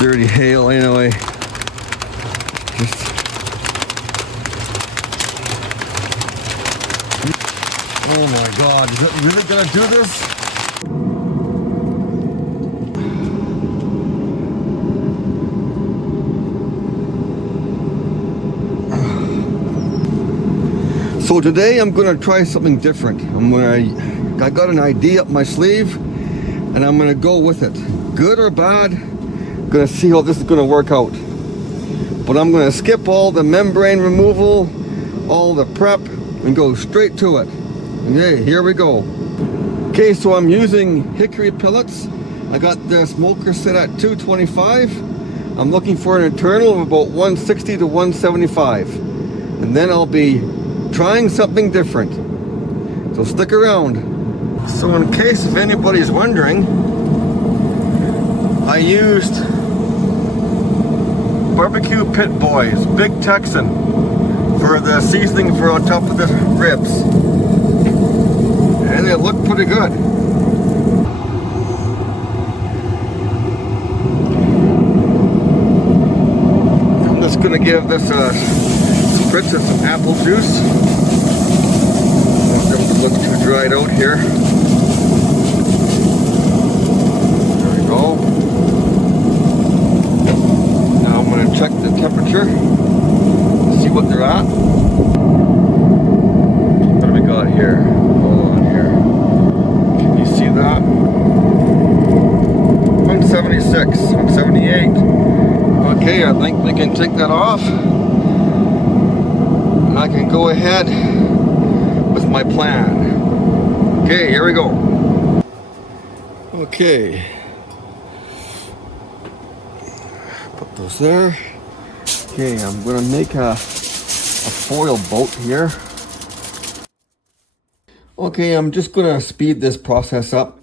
dirty hail anyway. Oh my God, is it really gonna do this? So today I'm gonna try something different. I got an idea up my sleeve and I'm gonna go with it. Good or bad, gonna see how this is gonna work out. But I'm gonna skip all the membrane removal, all the prep, and go straight to it. Okay, here we go. Okay, so I'm using hickory pellets. I got the smoker set at 225. I'm looking for an internal of about 160 to 175. And then I'll be trying something different. So stick around. So in case if anybody's wondering, I used Barbecue Pit Boys Big Texan for the seasoning for on top of the ribs. And they look pretty good. I'm just gonna give this a spritz of some apple juice. Doesn't look too dried out here. There we go. Now I'm gonna check the temperature, see what they're at. What do we got here? Hold on here. Can you see that? 176, 178. Okay, I think we can take that off. And I can go ahead with my plan. Okay, here we go. Okay. Put those there. Okay, I'm gonna make a foil boat here. Okay, I'm just gonna speed this process up.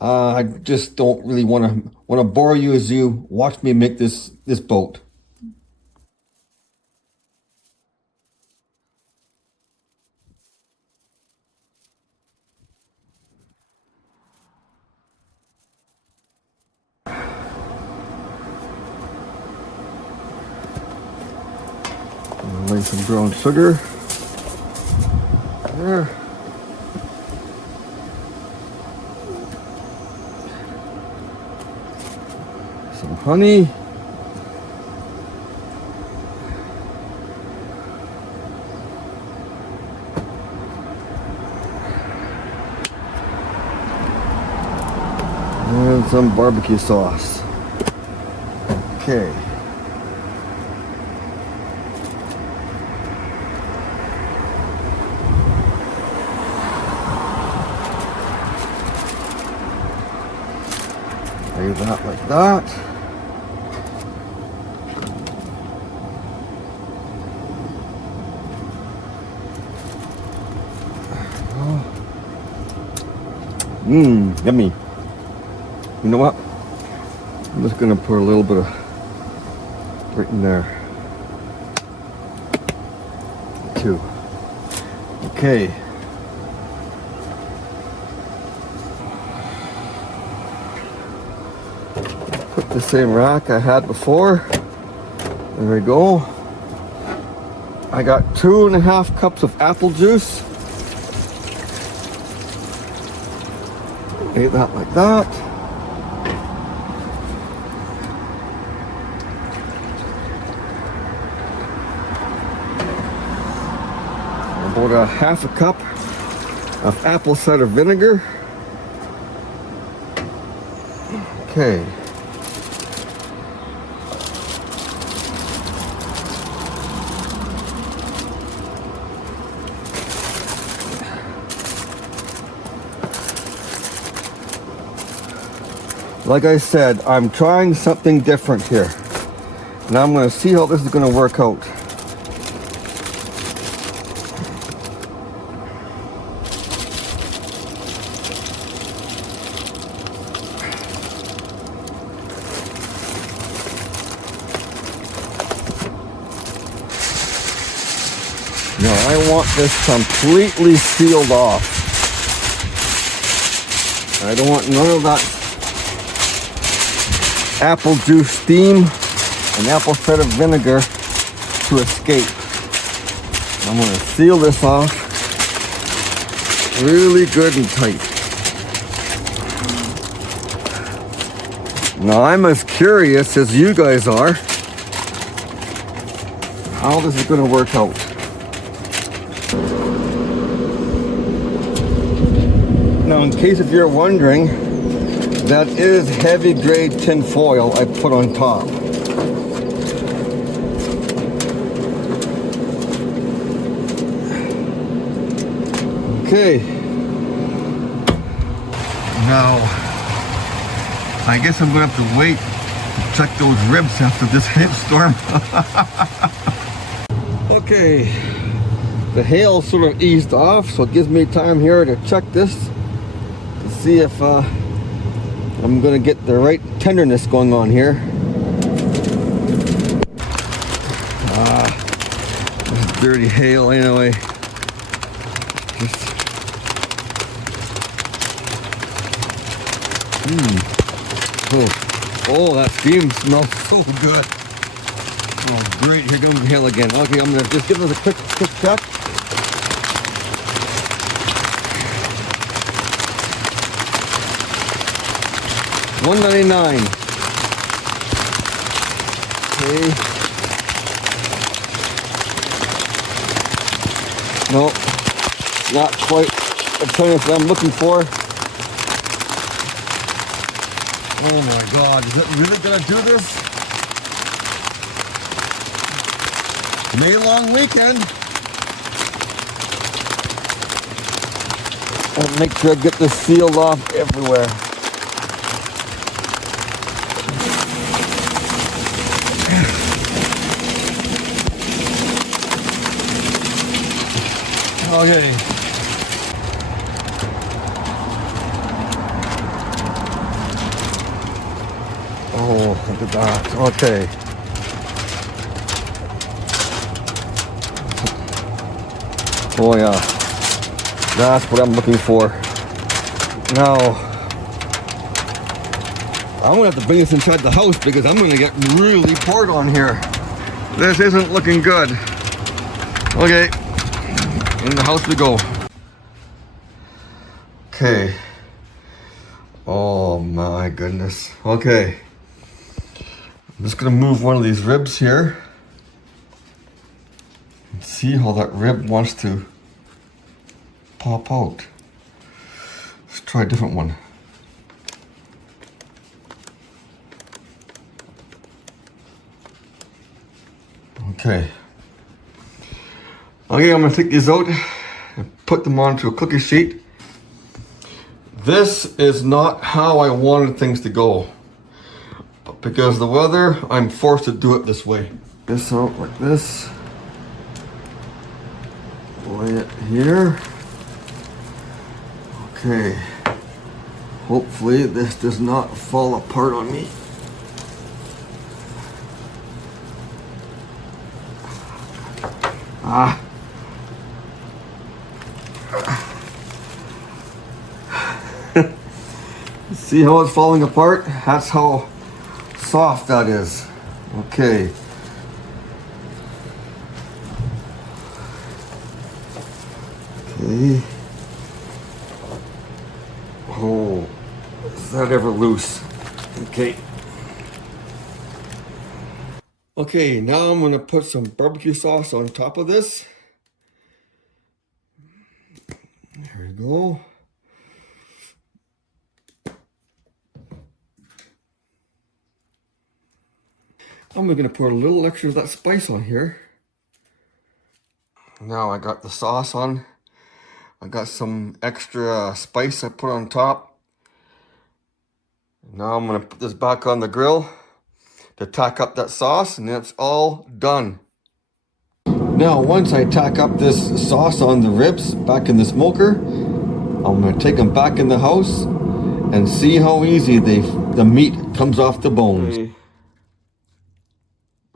I just don't really want to bore you as you watch me make this boat. Lay some brown sugar there. Some honey. And some barbecue sauce. Okay. Lay that like that. Yummy. You know what? I'm just gonna put a little bit of right in there. Two. Okay. Put the same rack I had before. There we go. I got 2.5 cups of apple juice. Lay that like that. About a 1/2 cup of apple cider vinegar. Okay. Like I said, I'm trying something different here. And I'm going to see how this is going to work out. Now I want this completely sealed off. I don't want none of that apple juice steam and apple cider vinegar to escape. I'm going to seal this off really good and tight. Now I'm as curious as you guys are how this is going to work out. Now, in case if you're wondering, that is heavy grade tin foil I put on top. Okay. Now, I guess I'm going to have to wait to check those ribs after this hailstorm. Okay, the hail sort of eased off, so it gives me time here to check this to see if I'm going to get the right tenderness going on here. This dirty hail anyway. Oh, that steam smells so good. Oh, great. Here comes the hail again. Okay, I'm going to just give this a quick check. $1.99. Okay. No, not quite the tenderness that I'm looking for. Oh my God, is it really gonna do this? May long weekend. And make sure I get this sealed off everywhere. Okay. Oh, look at that. Okay. Oh yeah. That's what I'm looking for. Now, I'm gonna have to bring this inside the house because I'm gonna get really poured on here. This isn't looking good. Okay. In the house we go. Okay. Oh my goodness. Okay. I'm just gonna move one of these ribs here. And see how that rib wants to pop out. Let's try a different one. Okay. Okay, I'm gonna take these out and put them onto a cookie sheet. This is not how I wanted things to go. But because of the weather, I'm forced to do it this way. This out like this. Lay it here. Okay. Hopefully this does not fall apart on me. Ah. See how it's falling apart? That's how soft that is. Okay. Okay. Oh, is that ever loose? Okay. Okay, now I'm gonna put some barbecue sauce on top of this. There we go. I'm gonna put a little extra of that spice on here. Now I got the sauce on. I got some extra spice I put on top. Now I'm gonna put this back on the grill to tack up that sauce, and that's all done. Now, once I tack up this sauce on the ribs back in the smoker, I'm gonna take them back in the house and see how easy the meat comes off the bones. Okay.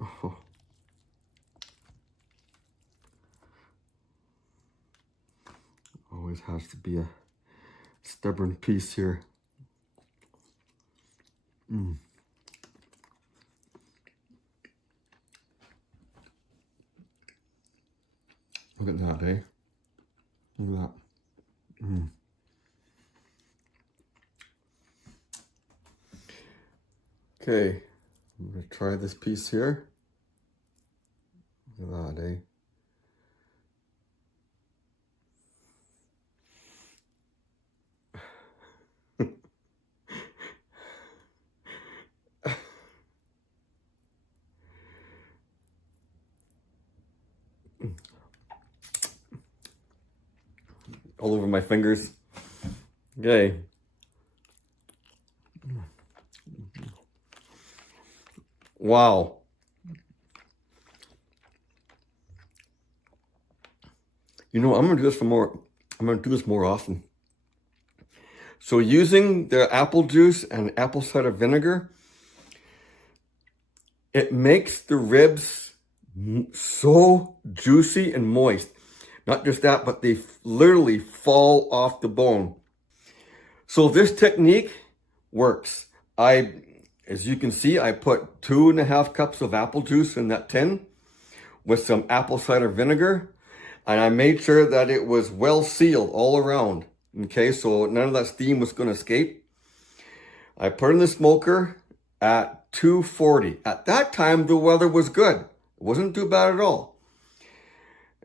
Oh. Always has to be a stubborn piece here. Look at that, eh? Look at that. Mm. Okay, I'm gonna try this piece here. Look at that, eh? All over my fingers. Okay. Wow. You know, I'm gonna do this more often. So using the apple juice and apple cider vinegar, it makes the ribs so juicy and moist. Not just that, but they literally fall off the bone. So this technique works. As you can see, I put 2.5 cups of apple juice in that tin with some apple cider vinegar, and I made sure that it was well sealed all around. Okay, so none of that steam was going to escape. I put it in the smoker at 240. At that time, the weather was good. It wasn't too bad at all.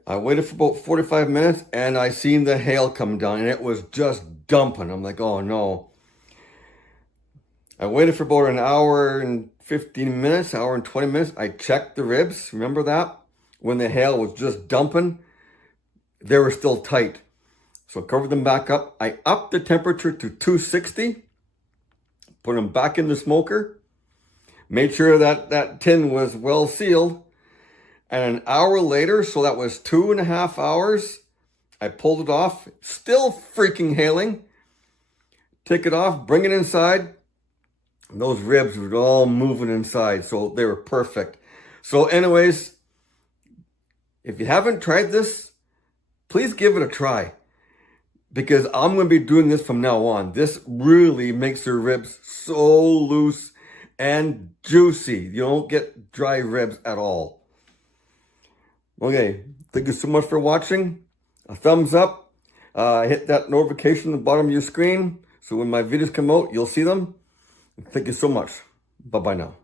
I waited for about 45 minutes and I seen the hail come down and it was just dumping. I'm like, oh no. I waited for about an hour and 15 minutes, hour and 20 minutes. I checked the ribs. Remember that? When the hail was just dumping, they were still tight. So I covered them back up. I upped the temperature to 260. Put them back in the smoker. Made sure that that tin was well sealed. And an hour later, so that was 2.5 hours, I pulled it off. Still freaking hailing. Take it off, bring it inside. And those ribs were all moving inside, so they were perfect. So anyways, if you haven't tried this, please give it a try. Because I'm going to be doing this from now on. This really makes your ribs so loose and juicy. You don't get dry ribs at all. Okay, thank you so much for watching. A thumbs up. Hit that notification at the bottom of your screen so when my videos come out, you'll see them. Thank you so much. Bye-bye now.